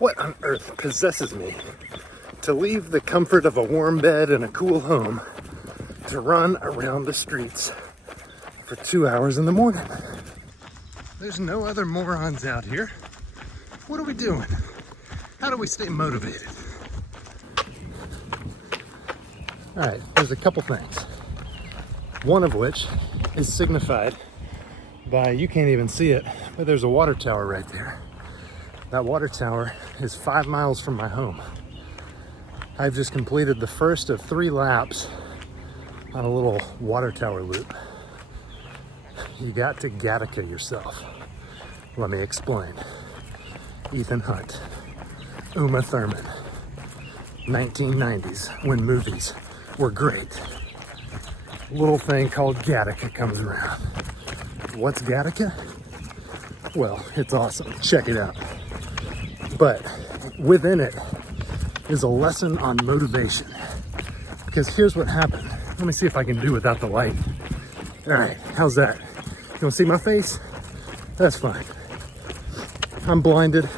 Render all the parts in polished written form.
What on earth possesses me to leave the comfort of a warm bed and a cool home to run around the streets for 2 hours in the morning? There's no other morons out here. What are we doing? How do we stay motivated? All right, there's a couple things. One of which is signified by, you can't even see it, but there's a water tower right there. That water tower is 5 miles from my home. I've just completed the first of 3 laps on a little water tower loop. You got to Gattaca yourself. Let me explain. Ethan Hunt, Uma Thurman, 1990s, when movies were great. Little thing called Gattaca comes around. What's Gattaca? Well, it's awesome. Check it out. But within it is a lesson on motivation. Because here's what happened. Let me see if I can do without the light. All right, how's that? You wanna see my face? That's fine. I'm blinded,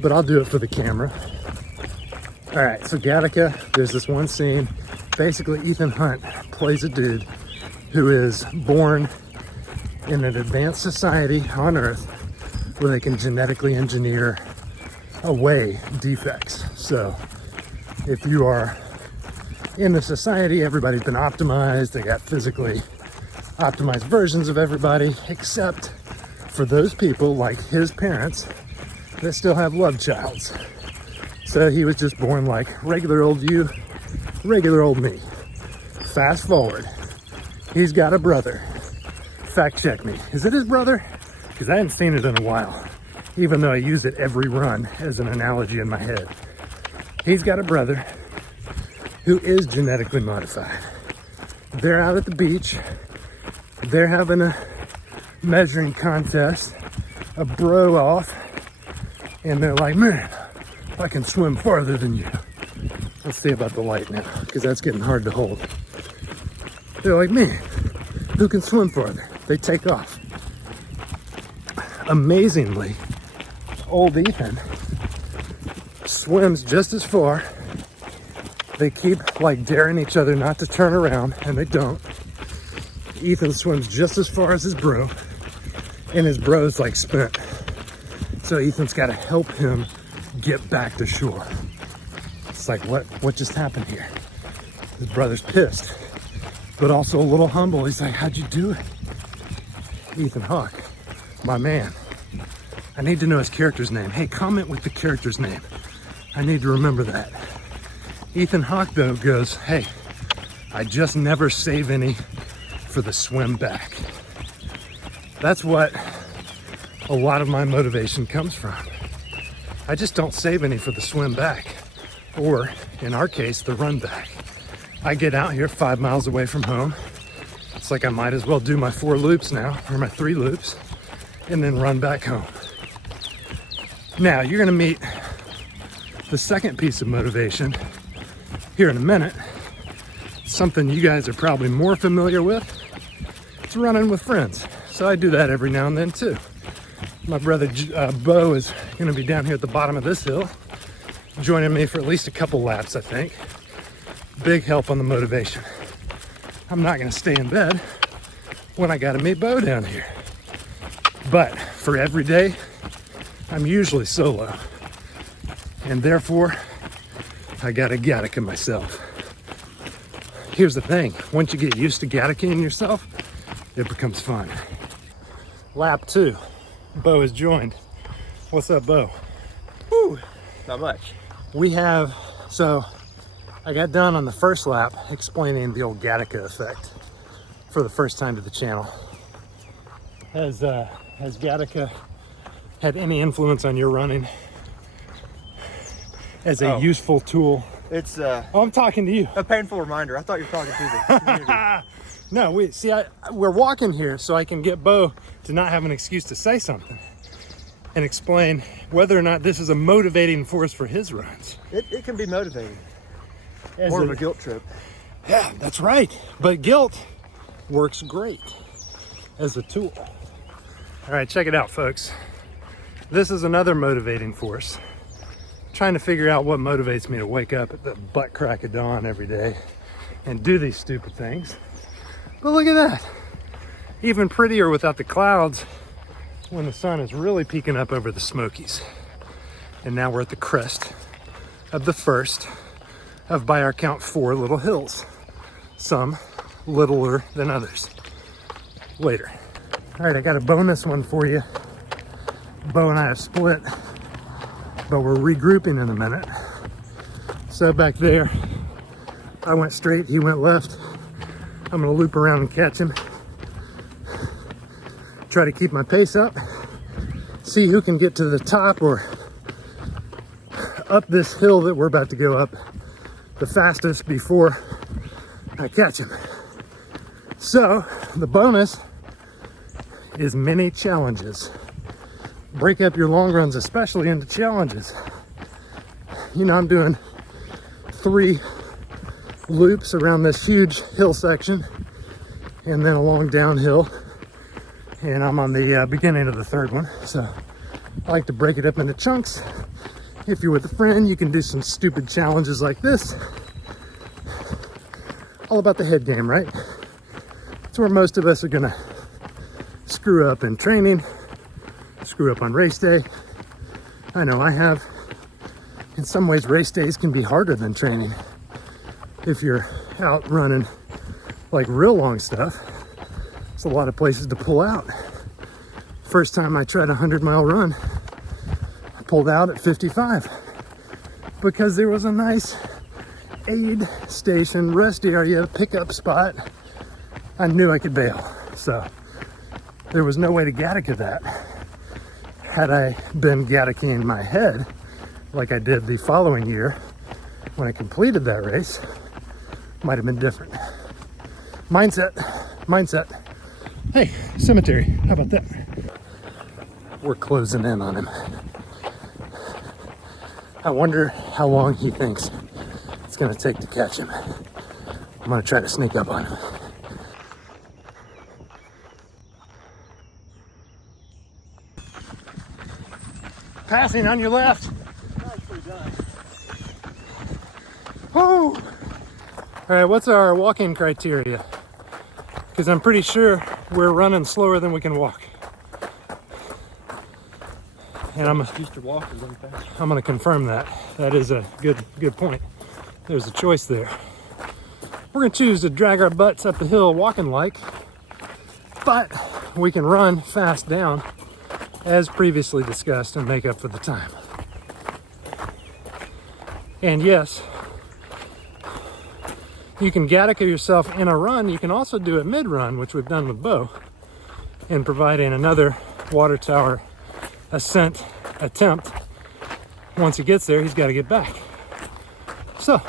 but I'll do it for the camera. All right, so Gattaca, there's this one scene. Basically, Ethan Hunt plays a dude who is born in an advanced society on Earth where they can genetically engineer away defects. So if you are in the society, everybody's been optimized. They got physically optimized versions of everybody, except for those people like his parents that still have love childs. So he was just born like regular old you, regular old me. Fast forward, he's got a brother. Fact check me. Is it his brother? Because I haven't seen it in a while, even though I use it every run as an analogy in my head. He's got a brother who is genetically modified. They're out at the beach. They're having a measuring contest, a bro off, and they're like, man, I can swim farther than you. Let's see about the light now, because that's getting hard to hold. They're like, man, who can swim farther? They take off. Amazingly, old Ethan swims just as far. They keep like daring each other not to turn around, and they don't. Ethan swims just as far as his bro, and his bro's like spent. So Ethan's got to help him get back to shore. It's like, what just happened here? His brother's pissed, but also a little humble. He's like, how'd you do it? Ethan Hawke, my man. I need to know his character's name. Hey, comment with the character's name. I need to remember that. Ethan Hawke, though, goes, hey, I just never save any for the swim back. That's what a lot of my motivation comes from. I just don't save any for the swim back, or in our case, the run back. I get out here 5 miles away from home. It's like I might as well do my 4 loops now, or my 3 loops, and then run back home. Now, you're gonna meet the second piece of motivation here in a minute. Something you guys are probably more familiar with. It's running with friends. So I do that every now and then too. My brother Bo is gonna be down here at the bottom of this hill, joining me for at least a couple laps, I think. Big help on the motivation. I'm not gonna stay in bed when I gotta meet Bo down here. But for every day, I'm usually solo. And therefore, I gotta Gattaca myself. Here's the thing, once you get used to Gattacaing yourself, it becomes fun. Lap 2, Bo has joined. What's up, Bo? Woo, not much. So I got done on the first lap explaining the old Gattaca effect for the first time to the channel. Has Gattaca had any influence on your running as a useful tool? It's I'm talking to you. a painful reminder. I thought you were talking to the community. No, we're walking here so I can get Bo to not have an excuse to say something and explain whether or not this is a motivating force for his runs. It can be motivating. As More of a guilt trip. Yeah, that's right. But guilt works great as a tool. All right, check it out, folks. This is another motivating force. trying to figure out what motivates me to wake up at the butt crack of dawn every day and do these stupid things. But look at that. Even prettier without the clouds when the sun is really peeking up over the Smokies. And now we're at the crest of the first of, by our count, 4 little hills. Some littler than others. Later. All right, I got a bonus one for you. Bo and I have split, but we're regrouping in a minute. So back there, I went straight, he went left. I'm gonna loop around and catch him. Try to keep my pace up. See who can get to the top or up this hill that we're about to go up the fastest before I catch him. So the bonus is mini challenges. Break up your long runs, especially into challenges. You know, I'm doing 3 loops around this huge hill section and then a long downhill, and I'm on the beginning of the 3rd one. So I like to break it up into chunks. If you're with a friend, you can do some stupid challenges like this. All about the head game, right? It's where most of us are gonna screw up in training, screw up on race day. I know I have. In some ways, race days can be harder than training. If you're out running like real long stuff, there's a lot of places to pull out. First time I tried a 100-mile run, I pulled out at 55 because there was a nice aid station, rest area, pickup spot. I knew I could bail. So there was no way to Gattaca that. Had I been Gattacaing my head like I did the following year when I completed that race, might have been different. Mindset. Hey, cemetery, how about that? We're closing in on him. I wonder how long he thinks it's gonna take to catch him. I'm gonna try to sneak up on him. Passing on your left. Oh! All right, what's our walking criteria? Because I'm pretty sure we're running slower than we can walk. And I'm gonna confirm that. That is a good point. There's a choice there. We're gonna choose to drag our butts up the hill walking like, but we can run fast down as previously discussed and make up for the time. And yes, you can Gattaca yourself in a run. You can also do it mid-run, which we've done with Bo, in providing another water tower ascent attempt. Once he gets there, he's got to get back. So,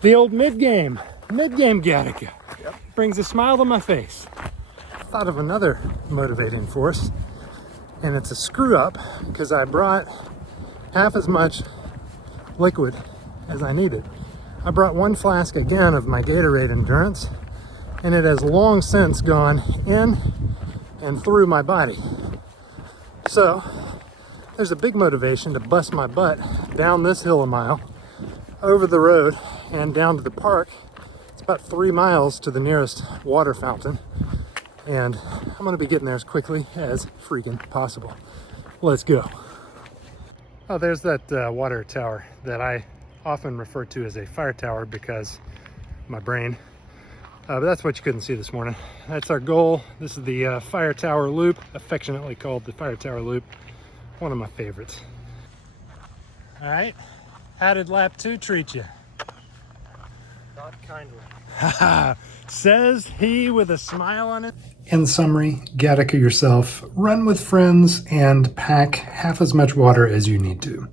the old mid-game Gattaca. Yep. Brings a smile to my face. I thought of another motivating force, and it's a screw up because I brought half as much liquid as I needed. I brought 1 flask again of my Gatorade Endurance, and it has long since gone in and through my body. So there's a big motivation to bust my butt down this hill a mile, over the road, and down to the park. It's about 3 miles to the nearest water fountain, and I'm gonna be getting there as quickly as freaking possible. Let's go. Oh, there's that water tower that I often refer to as a fire tower because my brain, but that's what you couldn't see this morning. That's our goal. This is the fire tower loop, affectionately called the fire tower loop. One of my favorites. All right, how did lap 2 treat you? Not kindly. Says he with a smile on it. In summary, Gattaca yourself, run with friends, and pack half as much water as you need to.